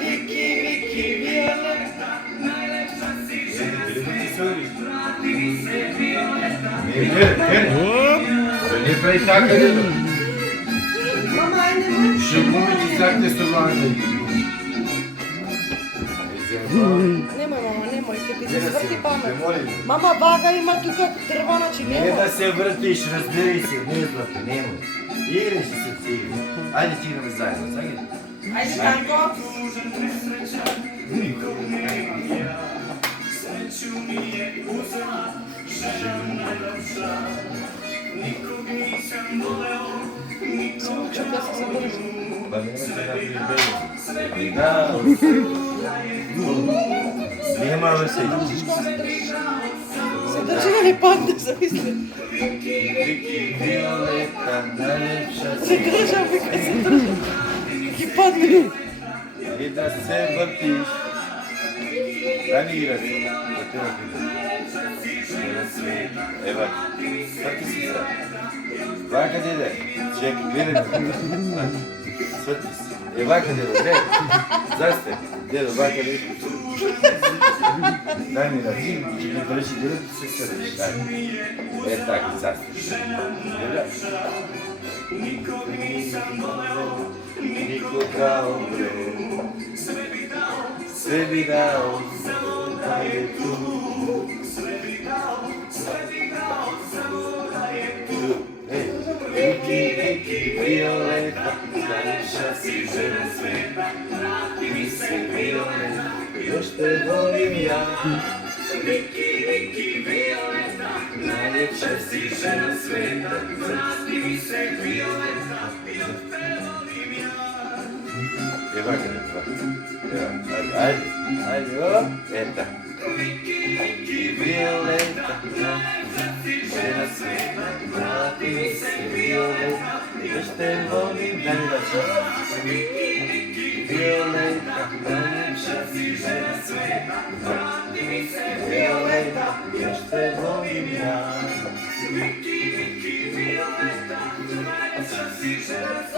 Viki, Viki, Violeta. Nie play tak, Mama, ajde moć. Ще mówić tak nie stosowany. Nemoj mama, nemoj, kad ti se zvrti pamet. Mama, vaga ima tuka drvo, znači Не nemoj. да се въртиш, разбери се, не злато, немoj. Играй си се цигри. Айде стигнем заедно, сега. Ajde, Stanko. Samo čak da se zadržim. Ба не се напрежбени. Да. Нема да се. Zadrži ga ne padne, zamisli. Вики, Виолета, najlepša si. Zadržam bi kad se držim. I padne. И да се въртиш. Да ни играти. Да те напитам. Ева, върти си сега. Вака деде. Чекай, гледай. Свърти си. Вака деде, гледай. Засте. Дедо, вака деде. Дай ми ръци, че ги държи деде, се сърдиш. Дай. Така, засте. Гледай. Nikoga obre, sve bi dao, da je tu. Viki, Viki, Violeta, najljepša si žena sveta. Vrati mi se, Violeta, još te volim ja. Viki, Viki, Violeta, najljepša si žena sveta. Vrati mi se, Violeta, još te volim ja. Evo ga, ajde, eta. Viki, Viki, Violeta, najljepša si žena sveta. Vrati mi se, Violeta, još te volim ja. Viki, Viki, Violeta, najljepša si žena sveta. Vrati mi se, Violeta, još te volim ja. Viki, Viki, Violeta, najljepša si žena sveta.